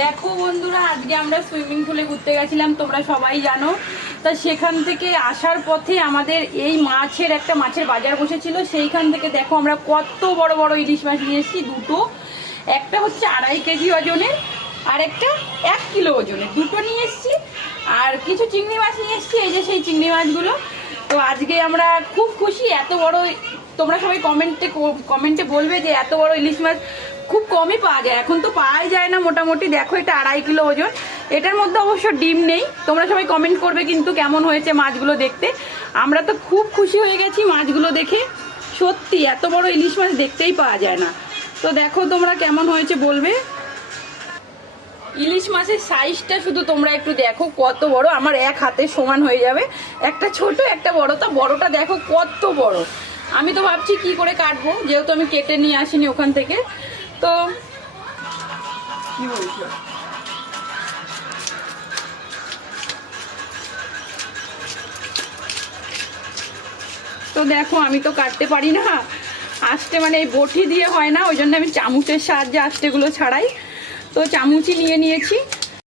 দেখো বন্ধুরা, আজকে আমরা সুইমিং পুলে ঘুরতে গেছিলাম, তোমরা সবাই জানো। তা সেখান থেকে আসার পথে আমাদের এই একটা মাছের বাজার বসেছিল। সেইখান থেকে দেখো আমরা কত বড় বড় ইলিশ মাছ নিয়ে এসেছি। দুটো, একটা হচ্ছে 2.5 কেজি ওজনের আর একটা 1 কিলো ওজনের, দুটো নিয়ে এসেছি। আর কিছু চিংড়ি মাছ নিয়ে এসেছি, এই যে সেই চিংড়ি মাছগুলো। তো আজকে আমরা খুব খুশি, এত বড়। তোমরা সবাই কমেন্টে বলবে যে এত বড় ইলিশ মাছ খুব কমই পাওয়া যায়, এখন তো পাওয়াই যায় না মোটামুটি। দেখো এটা 2.5 কিলো ওজন, এটার মধ্যে অবশ্য ডিম নেই। তোমরা সবাই কমেন্ট করবে কিন্তু কেমন হয়েছে মাছগুলো দেখতে। আমরা তো খুব খুশি হয়ে গেছি মাছগুলো দেখে, সত্যি এত বড় ইলিশ মাছ দেখতেই পাওয়া যায় না। তো দেখো তোমরা কেমন হয়েছে বলবে। ইলিশ মাছের সাইজটা শুধু তোমরা একটু দেখো কত বড়, আমার এক হাতের সমান হয়ে যাবে। একটা ছোট একটা বড়, তা বড়টা দেখো কত বড়। আমি তো ভাবছি কি করে কাটবো, যেহেতু আমি কেটে নিয়ে আসিনি ওখান থেকে। তো কি বলছো, তো দেখো আমি তো কাটতে পারি না আস্তে, মানে এই বটি দিয়ে হয় না, ওই জন্য আমি চামচের সাহায্যে আস্তেগুলো ছাড়াই। তো চামচই নিয়ে নিয়েছি।